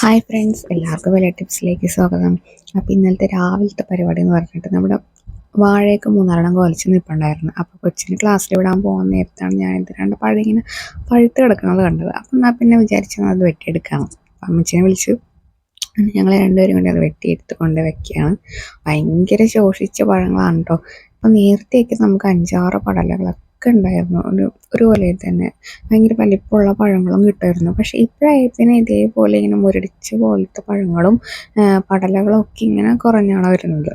Hi friends, എല്ലാവർക്കും വലിയ ടിപ്സിലേക്ക് സ്വാഗതം. അപ്പോൾ ഇന്നലത്തെ രാവിലത്തെ പരിപാടി എന്ന് പറഞ്ഞിട്ട് നമ്മുടെ വാഴയൊക്കെ മൂന്നാലെണ്ണം കുലച്ച് നിൽപ്പുണ്ടായിരുന്നു. അപ്പോൾ കൊച്ചിന് ക്ലാസ്സിൽ വിടാൻ പോകുന്ന നേരത്താണ് ഞാൻ ഇത് രണ്ട് പഴം ഇങ്ങനെ പഴുത്ത് കിടക്കുന്നത് കണ്ടത്. അപ്പം എന്നാൽ പിന്നെ വിചാരിച്ചാൽ അത് വെട്ടിയെടുക്കാം. അമ്മച്ചിനെ വിളിച്ചു ഞങ്ങൾ രണ്ടുപേരും കൂടി അത് വെട്ടിയെടുത്ത് കൊണ്ട് വെക്കുകയാണ്. ഭയങ്കര ശോഷിച്ച പഴങ്ങളാണ് കേട്ടോ. അപ്പോൾ നേരത്തെയൊക്കെ നമുക്ക് 5-6 പടലകളൊക്കെ ഉണ്ടായിരുന്നു, ഒരു കൊലയിൽ തന്നെ ഭയങ്കര വലിപ്പമുള്ള പഴങ്ങളും കിട്ടുമായിരുന്നു. പക്ഷേ ഇപ്പോഴായതിന് ഇതേപോലെ ഇങ്ങനെ മുരടിച്ച പോലത്തെ പഴങ്ങളും പടലകളും ഒക്കെ ഇങ്ങനെ കുറഞ്ഞാണ് വരുന്നത്.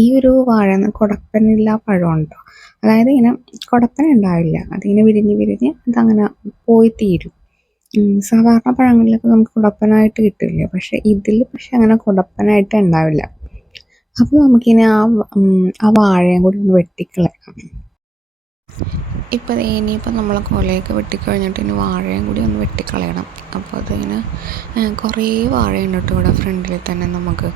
ഈ ഒരു വാഴ കുടപ്പനില്ല പഴമാണ് കേട്ടോ. അതായത് ഇങ്ങനെ കുടപ്പന ഉണ്ടാവില്ല, അതിങ്ങനെ വിരിഞ്ഞ് വിരിഞ്ഞ് അതങ്ങനെ പോയി തീരും. സാധാരണ പഴങ്ങളിലൊക്കെ നമുക്ക് കുടപ്പനായിട്ട് കിട്ടില്ല, പക്ഷെ ഇതിൽ അങ്ങനെ കുടപ്പനായിട്ട് ഉണ്ടാവില്ല. അപ്പോൾ നമുക്കിനി ആ വാഴയും കൂടി ഒന്ന് വെട്ടിക്കളയാം. ഇനിയിപ്പോൾ നമ്മൾ കൊലയൊക്കെ വെട്ടിക്കഴിഞ്ഞിട്ട് ഇനി വാഴയും കൂടി ഒന്ന് വെട്ടിക്കളയണം. അപ്പോൾ അതിങ്ങനെ കുറേ വാഴയുണ്ട് കേട്ടോ ഇവിടെ ഫ്രണ്ടിൽ തന്നെ. നമുക്ക്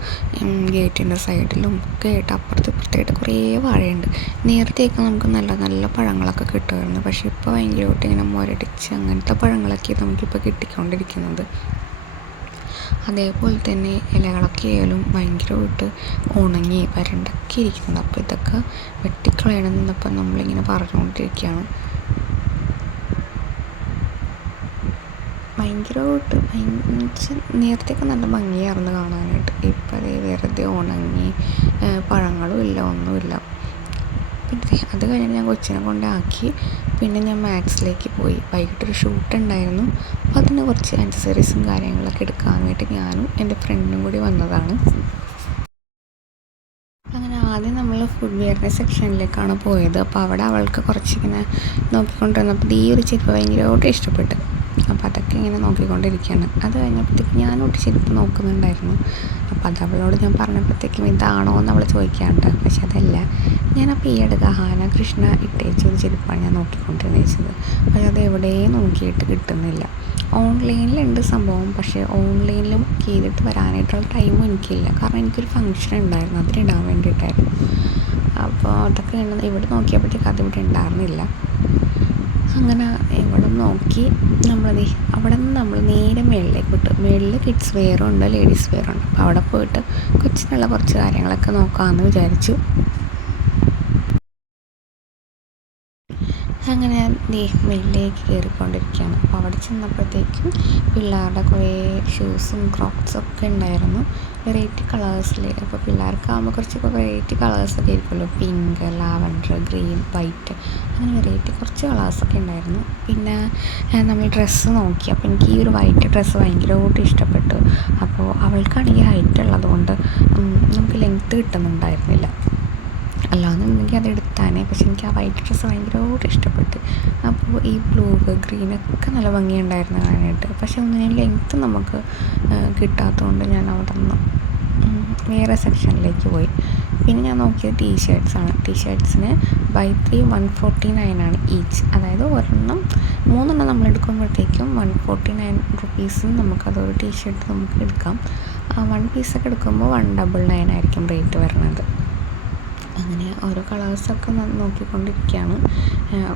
ഗേറ്റിൻ്റെ സൈഡിലും ഒക്കെ ആയിട്ട് അപ്പുറത്ത് ഇപ്പുറത്തായിട്ട് കുറേ വാഴയുണ്ട്. നേരത്തെയൊക്കെ നമുക്ക് നല്ല നല്ല പഴങ്ങളൊക്കെ കിട്ടുമായിരുന്നു, പക്ഷേ ഇപ്പോൾ ഭയങ്കരമായിട്ട് ഇങ്ങനെ മുരടിച്ച് അങ്ങനത്തെ പഴങ്ങളൊക്കെ നമുക്കിപ്പോൾ കിട്ടിക്കൊണ്ടിരിക്കുന്നത്. അതേപോലെ തന്നെ ഇലകളൊക്കെ ആയാലും ഭയങ്കരമായിട്ട് ഉണങ്ങി വരണ്ടൊക്കെ ഇരിക്കുന്നുണ്ട്. അപ്പോൾ ഇതൊക്കെ വെട്ടിക്കളയണമെന്നപ്പോൾ നമ്മളിങ്ങനെ പറഞ്ഞുകൊണ്ടിരിക്കുകയാണ്. ഭയങ്കരമായിട്ട് നേരത്തെയൊക്കെ നല്ല ഭംഗിയായിരുന്നു കാണാനായിട്ട്. ഇപ്പം അതേ വെറുതെ ഉണങ്ങി പഴങ്ങളും ഇല്ല, ഒന്നുമില്ല. പിന്നെ അത് കഴിഞ്ഞ് ഞാൻ കൊച്ചിനെ കൊണ്ടാക്കി പിന്നെ ഞാൻ മാത്സിലേക്ക് പോയി. വൈകിട്ടൊരു ഷൂട്ട് ഉണ്ടായിരുന്നു, അപ്പോൾ അതിന് കുറച്ച് ആക്സസറീസും കാര്യങ്ങളൊക്കെ എടുക്കാൻ വേണ്ടി ഞാനും എൻ്റെ ഫ്രണ്ടിനും കൂടി വന്നതാണ്. അങ്ങനെ ആദ്യം നമ്മൾ ഫുഡ് വെയറിൻ്റെ സെക്ഷനിലേക്കാണ് പോയത്. അപ്പോൾ അവിടെ അവൾക്ക് കുറച്ചിങ്ങനെ നോക്കിക്കൊണ്ടിരുന്നപ്പോൾ ഈ ഒരു ചെരുപ്പ് ഭയങ്കരമായിട്ട് ഇഷ്ടപ്പെട്ടു. അപ്പോൾ അതൊക്കെ ഇങ്ങനെ നോക്കിക്കൊണ്ടിരിക്കുകയാണ്. അത് കഴിഞ്ഞപ്പോഴത്തേക്കും ഞാനൊട്ട് ചെരുപ്പ് നോക്കുന്നുണ്ടായിരുന്നു. അപ്പോൾ അത് അവളോട് ഞാൻ പറഞ്ഞപ്പോഴത്തേക്കും ഇതാണോ എന്ന് അവൾ ചോദിക്കാറുണ്ട്. പക്ഷെ അതല്ല, ഞാനപ്പോൾ ഈ അടുത്ത് ഹാന കൃഷ്ണ ഇട്ടേച്ച ഒരു ചെരുപ്പാണ് ഞാൻ നോക്കിക്കൊണ്ടിരുന്നത്. പക്ഷെ അത് എവിടെയും നോക്കിയിട്ട് കിട്ടുന്നില്ല. ഓൺലൈനിലുണ്ട് സംഭവം, പക്ഷേ ഓൺലൈനിൽ ബുക്ക് ചെയ്തിട്ട് വരാനായിട്ടുള്ള ടൈമും എനിക്കില്ല. കാരണം എനിക്കൊരു ഫംഗ്ഷൻ ഉണ്ടായിരുന്നു, അതിനിടാൻ വേണ്ടിയിട്ടായിരുന്നു. അപ്പോൾ അതൊക്കെ ഇവിടെ നോക്കിയപ്പോഴത്തേക്ക് അതിവിടെ ഉണ്ടായിരുന്നില്ല. അങ്ങനെ ഇവിടെ നോക്കി അവിടെ നിന്ന് നമ്മൾ നേരെ മുകളിലേക്ക് വിട്ടു. മുകളിൽ കിഡ്സ് വെയറും ഉണ്ട്, ലേഡീസ് വെയറും ഉണ്ട്. അപ്പോൾ അവിടെ പോയിട്ട് കൊച്ചിനുള്ള കുറച്ച് കാര്യങ്ങളൊക്കെ നോക്കാമെന്ന് വിചാരിച്ചു. അങ്ങനെ മുകളിലേക്ക് കയറിക്കൊണ്ടിരിക്കുകയാണ്. അപ്പോൾ അവിടെ ചെന്നപ്പോഴത്തേക്കും പിള്ളേരുടെ കുറേ ഷൂസും ക്രോക്സും ഒക്കെ ഉണ്ടായിരുന്നു, വെറൈറ്റി കളേഴ്സിൽ. അപ്പോൾ പിള്ളേർക്കാകുമ്പോൾ കുറച്ചൊക്കെ വെറൈറ്റി കളേഴ്സൊക്കെ ആയിരിക്കുമല്ലോ, പിങ്ക്, ലാവൻഡർ, ഗ്രീൻ, വൈറ്റ്, അങ്ങനെ വെറൈറ്റി കുറച്ച് കളേഴ്സൊക്കെ ഉണ്ടായിരുന്നു. പിന്നെ നമ്മൾ ഡ്രസ്സ് നോക്കി. അപ്പോൾ എനിക്ക് ഈ ഒരു വൈറ്റ് ഡ്രസ്സ് ഭയങ്കരമായിട്ട് ഇഷ്ടപ്പെട്ടു. അപ്പോൾ അവൾക്കാണെങ്കിൽ ഹൈറ്റ് ഉള്ളതുകൊണ്ട് നമുക്ക് ലെങ്ത്ത് കിട്ടുന്നുണ്ടായിരുന്നില്ല, അല്ലാന്നുണ്ടെങ്കിൽ അത് എടുത്താനേ. പക്ഷെ എനിക്ക് ആ വൈറ്റ് ഡ്രസ്സ് ഭയങ്കരമായിട്ട് ഇഷ്ടപ്പെട്ടു. അപ്പോൾ ഈ ബ്ലൂ, ഗ്രീനൊക്കെ നല്ല ഭംഗിയുണ്ടായിരുന്നു കാണാനായിട്ട്. പക്ഷെ ഒന്നിനും ലെങ്ത്ത് നമുക്ക് കിട്ടാത്തതുകൊണ്ട് ഞാൻ അവിടെ നിന്ന് വേറെ സെക്ഷനിലേക്ക് പോയി. പിന്നെ ഞാൻ നോക്കിയത് ടീഷർട്ട്സാണ്. ടീഷർട്ട്സിന് ബൈ 3 149 ആണ് ഈച്ച്. അതായത് മൂന്നെണ്ണം നമ്മൾ എടുക്കുമ്പോഴത്തേക്കും 149 റുപ്പീസും നമുക്കതൊരു ടീഷർട്ട് നമുക്ക് എടുക്കാം. 1 പീസൊക്കെ എടുക്കുമ്പോൾ 199 ആയിരിക്കും റേറ്റ് വരുന്നത്. അങ്ങനെ ഓരോ കളേഴ്സൊക്കെ നോക്കിക്കൊണ്ടിരിക്കുകയാണ്.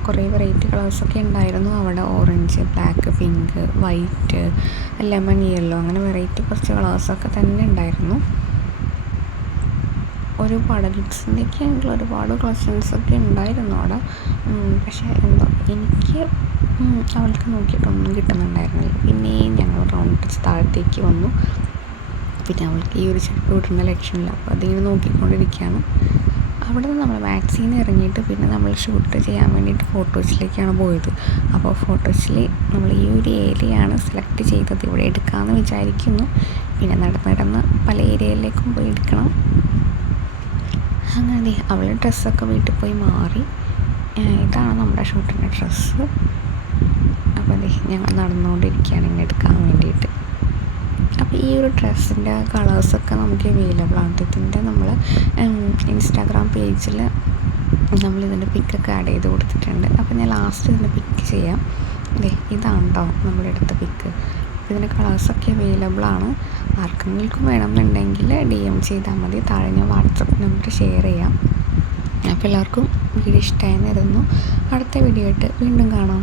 കുറേ വെറൈറ്റി കളേഴ്സൊക്കെ ഉണ്ടായിരുന്നു അവിടെ. Orange, black, pink, white, lemon yellow, അങ്ങനെ വെറൈറ്റി കുറച്ച് കളേഴ്സൊക്കെ തന്നെ ഉണ്ടായിരുന്നു. ഒരുപാട് ലിപ്സിൻ്റെയൊക്കെ ആണെങ്കിൽ ഒരുപാട് കളക്ഷൻസൊക്കെ ഉണ്ടായിരുന്നു അവിടെ. പക്ഷേ എന്തോ എനിക്ക് അവൾക്ക് നോക്കിയിട്ടൊന്നും കിട്ടുന്നുണ്ടായിരുന്നില്ല. പിന്നെയും ഞങ്ങൾ റൗണ്ട് താഴത്തേക്ക് വന്നു. പിന്നെ അവൾക്ക് ഈ ഒരു ചെരുപ്പ് കിട്ടുന്ന ലക്ഷ്യമില്ല. അപ്പോൾ അതിങ്ങനെ നോക്കിക്കൊണ്ടിരിക്കുകയാണ്. അവിടെ നിന്ന് നമ്മൾ മാക്സിൽ നിന്ന് ഇറങ്ങിയിട്ട് പിന്നെ നമ്മൾ ഷൂട്ട് ചെയ്യാൻ വേണ്ടിയിട്ട് ഫോട്ടോസിലേക്കാണ് പോയത്. അപ്പോൾ ഫോട്ടോസിൽ നമ്മൾ ഈ ഒരു ഏരിയയാണ് സെലക്ട് ചെയ്തത്, ഇവിടെ എടുക്കാമെന്ന് വിചാരിക്കുന്നു. പിന്നെ നടന്ന് പല ഏരിയയിലേക്കും പോയി എടുക്കണം. അങ്ങനെ അവൾ ഡ്രസ്സൊക്കെ വീട്ടിൽ പോയി മാറി. ഇതാണ് നമ്മുടെ ഷൂട്ടിൻ്റെ ഡ്രസ്സ്. അപ്പോൾ ഞങ്ങൾ നടന്നുകൊണ്ടിരിക്കുകയാണ് ഇങ്ങനെ എടുക്കാൻ വേണ്ടിയിട്ട്. അപ്പോൾ ഈ ഒരു ഡ്രസ്സിൻ്റെ കളേഴ്സൊക്കെ നമുക്ക് അവൈലബിൾ ആണ്. ഇതിൻ്റെ നമ്മൾ ഇൻസ്റ്റാഗ്രാം പേജിൽ നമ്മളിതിൻ്റെ പിക്കൊക്കെ ആഡ് ചെയ്ത് കൊടുത്തിട്ടുണ്ട്. അപ്പോൾ ഞാൻ ലാസ്റ്റ് ഇതിൻ്റെ പിക്ക് ചെയ്യാം. ഇതാണ് കേട്ടോ നമ്മളെടുത്ത പിക്ക്. അപ്പോൾ ഇതിൻ്റെ കളേഴ്സൊക്കെ അവൈലബിൾ ആണ്. ആർക്കെങ്കിലും വേണമെന്നുണ്ടെങ്കിൽ DM ചെയ്താൽ മതി. താഴെ ഞാൻ വാട്സപ്പ് നമ്പർ ഷെയർ ചെയ്യാം. അപ്പോൾ എല്ലാവർക്കും വീഡിയോ ഇഷ്ടമായെന്ന് കരുതുന്നു. അടുത്ത വീഡിയോ ആയിട്ട് വീണ്ടും കാണാം.